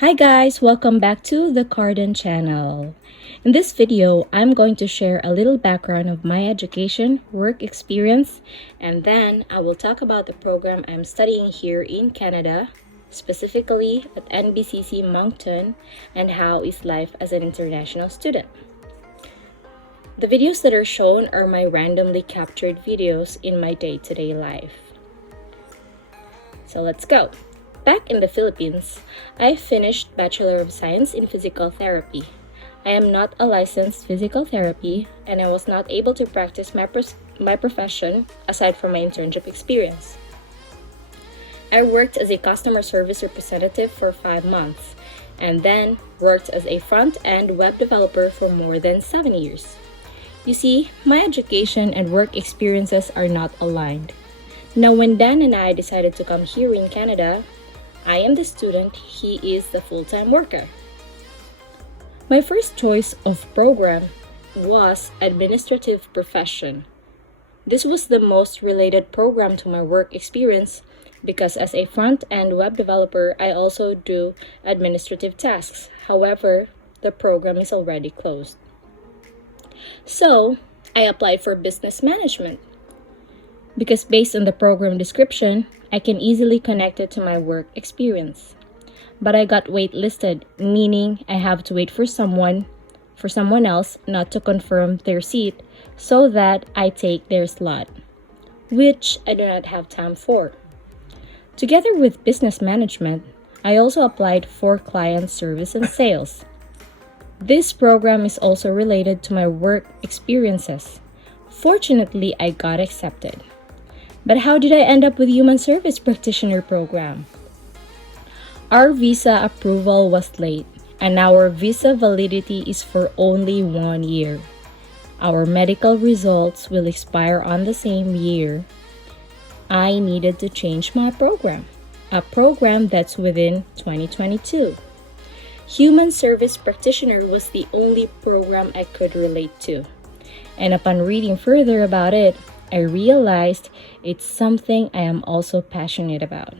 Hi guys, welcome back to the Cardan Channel. In this video, I'm going to share a little background of my education, work experience, and then I will talk about the program I'm studying here in Canada, specifically at NBCC Moncton, and how is life as an international student. The videos that are shown are my randomly captured videos in my day-to-day life. So let's go. Back in the Philippines, I finished Bachelor of Science in Physical Therapy. I am not a licensed physical therapy and I was not able to practice my profession aside from my internship experience. I worked as a customer service representative for 5 months and then worked as a front-end web developer for more than 7 years. You see, my education and work experiences are not aligned. Now, when Dan and I decided to come here in Canada, I am the student, he is the full-time worker. My first choice of program was administrative profession. This was the most related program to my work experience because as a front-end web developer, I also do administrative tasks. However, the program is already closed. So, I applied for business management because based on the program description, I can easily connect it to my work experience. But I got waitlisted, meaning I have to wait for someone else not to confirm their seat so that I take their slot, which I do not have time for. Together with business management, I also applied for client service and sales. This program is also related to my work experiences. Fortunately, I got accepted. But how did I end up with Human Service Practitioner program? Our visa approval was late, and our visa validity is for only 1 year. Our medical results will expire on the same year. I needed to change my program, a program that's within 2022. Human Service Practitioner was the only program I could relate to. And upon reading further about it, I realized it's something I am also passionate about.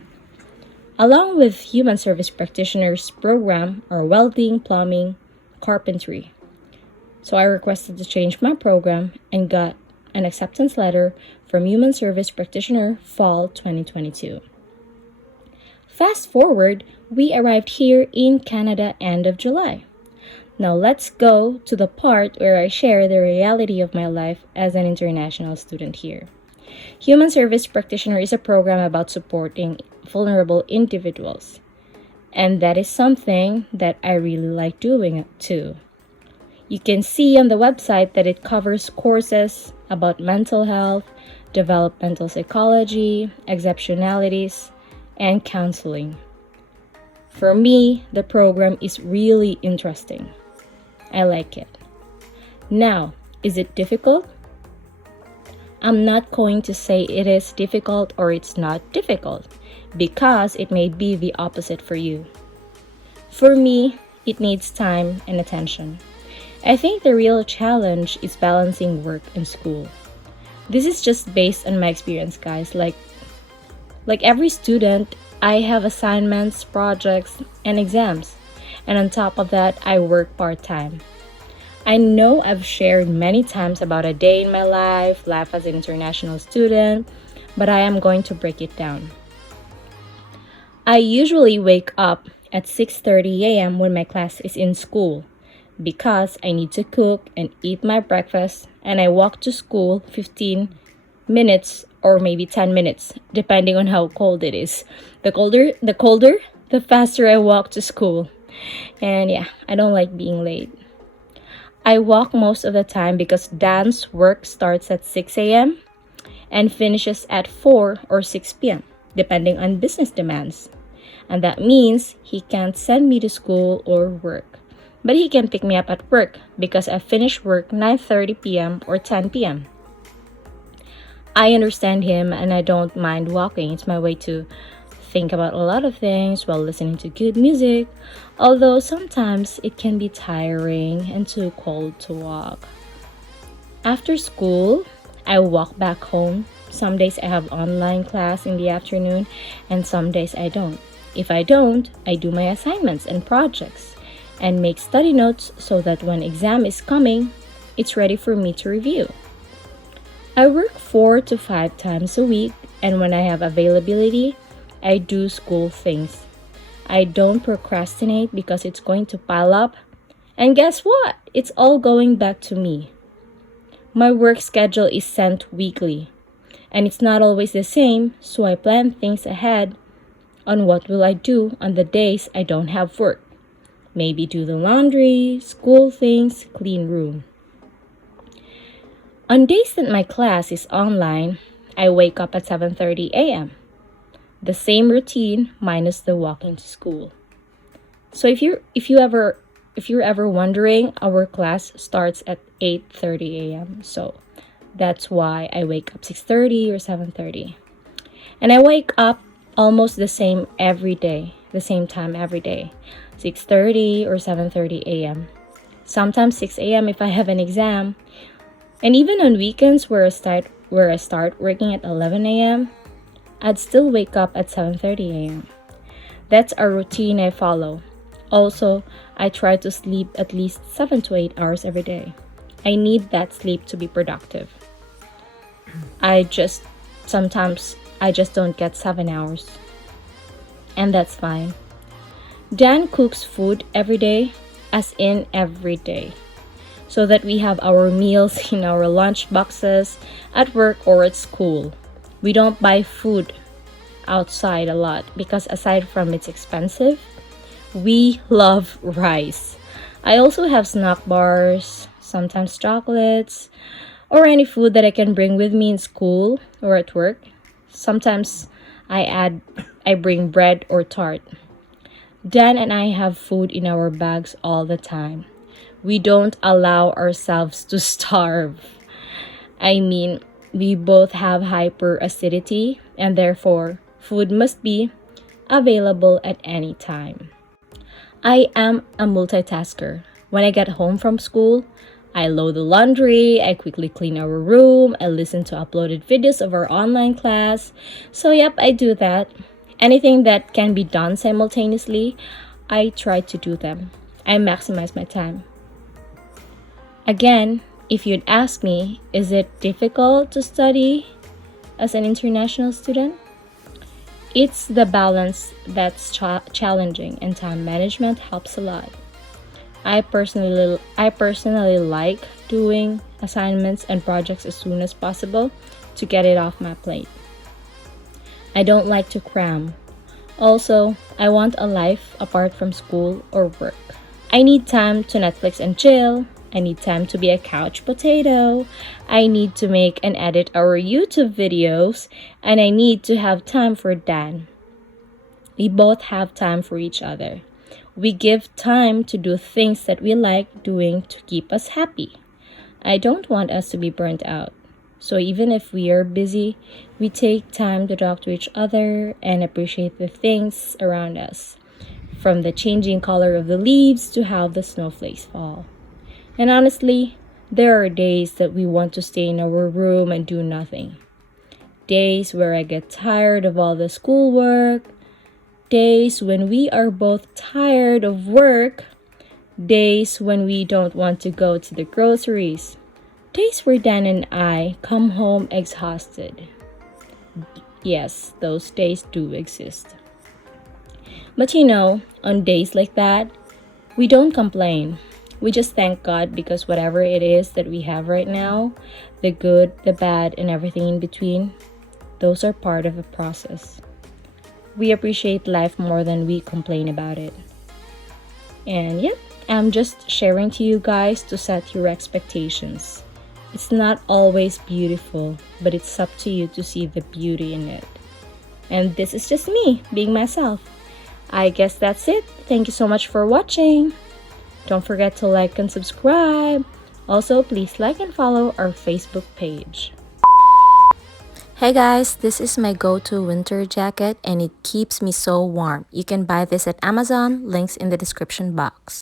Along with Human Service Practitioners program are welding, plumbing, carpentry. So I requested to change my program and got an acceptance letter from Human Service Practitioner Fall 2022. Fast forward, we arrived here in Canada end of July. Now let's go to the part where I share the reality of my life as an international student here. Human Service Practitioner is a program about supporting vulnerable individuals. And that is something that I really like doing too. You can see on the website that it covers courses about mental health, developmental psychology, exceptionalities, and counseling. For me, the program is really interesting. I like it. Now, is it difficult? I'm not going to say it is difficult or it's not difficult because it may be the opposite for you. For me, it needs time and attention. I think the real challenge is balancing work and school. This is just based on my experience, guys. Like every student, I have assignments, projects, and exams. And on top of that, I work part-time. I know I've shared many times about a day in my life as an international student, but I am going to break it down. I usually wake up at 6:30 a.m. when my class is in school because I need to cook and eat my breakfast, and I walk to school 15 minutes or maybe 10 minutes, depending on how cold it is. The colder, the faster I walk to school. And yeah, I don't like being late. I walk most of the time because Dan's work starts at 6 a.m. and finishes at 4 or 6 p.m., depending on business demands. And that means he can't send me to school or work. But he can pick me up at work because I finish work 9:30 p.m. or 10 p.m. I understand him and I don't mind walking. It's my way to think about a lot of things while listening to good music, although sometimes it can be tiring and too cold to walk. After school, I walk back home. Some days I have online class in the afternoon and some days I don't. If I don't, I do my assignments and projects and make study notes so that when exam is coming, it's ready for me to review. I work 4 to 5 times a week, and when I have availability, I do school things. I don't procrastinate because it's going to pile up. And guess what? It's all going back to me. My work schedule is sent weekly, and it's not always the same, so I plan things ahead on what will I do on the days I don't have work. Maybe do the laundry, school things, clean room. On days that my class is online, I wake up at 7:30 a.m. The same routine minus the walking to school. So if you're ever wondering, our class starts at 8:30 a.m. So that's why I wake up 6:30 or 7:30. And I wake up almost the same every day, the same time every day. 6:30 or 7:30 a.m. Sometimes 6 a.m. if I have an exam. And even on weekends where I start working at 11 a.m., I'd still wake up at 7:30 a.m. That's a routine I follow. Also, I try to sleep at least 7 to 8 hours every day. I need that sleep to be productive. Sometimes I just don't get 7 hours. And that's fine. Dan cooks food every day, as in every day, so that we have our meals in our lunch boxes at work or at school. We don't buy food outside a lot because aside from it's expensive, we love rice. I also have snack bars, sometimes chocolates, or any food that I can bring with me in school or at work. Sometimes I bring bread or tart. Dan and I have food in our bags all the time. We don't allow ourselves to starve. I mean, we both have hyperacidity, and therefore, food must be available at any time. I am a multitasker. When I get home from school, I load the laundry, I quickly clean our room, I listen to uploaded videos of our online class. So yep, I do that. Anything that can be done simultaneously, I try to do them. I maximize my time. Again, if you'd ask me, is it difficult to study as an international student? It's the balance that's challenging, and time management helps a lot. I personally like doing assignments and projects as soon as possible to get it off my plate. I don't like to cram. Also, I want a life apart from school or work. I need time to Netflix and chill. I need time to be a couch potato. I need to make and edit our YouTube videos. And I need to have time for Dan. We both have time for each other. We give time to do things that we like doing to keep us happy. I don't want us to be burnt out. So even if we are busy, we take time to talk to each other and appreciate the things around us, from the changing color of the leaves to how the snowflakes fall. And honestly, there are days that we want to stay in our room and do nothing. Days where I get tired of all the schoolwork. Days when we are both tired of work. Days when we don't want to go to the groceries. Days where Dan and I come home exhausted. Yes, those days do exist. But on days like that, we don't complain. We just thank God because whatever it is that we have right now, the good, the bad, and everything in between, those are part of the process. We appreciate life more than we complain about it. And I'm just sharing to you guys to set your expectations. It's not always beautiful, but it's up to you to see the beauty in it. And this is just me being myself. I guess that's it. Thank you so much for watching. Don't forget to like and subscribe. Also, please like and follow our Facebook page. Hey guys, this is my go-to winter jacket and it keeps me so warm. You can buy this at Amazon, links in the description box.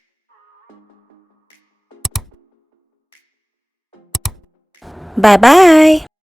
Bye-bye!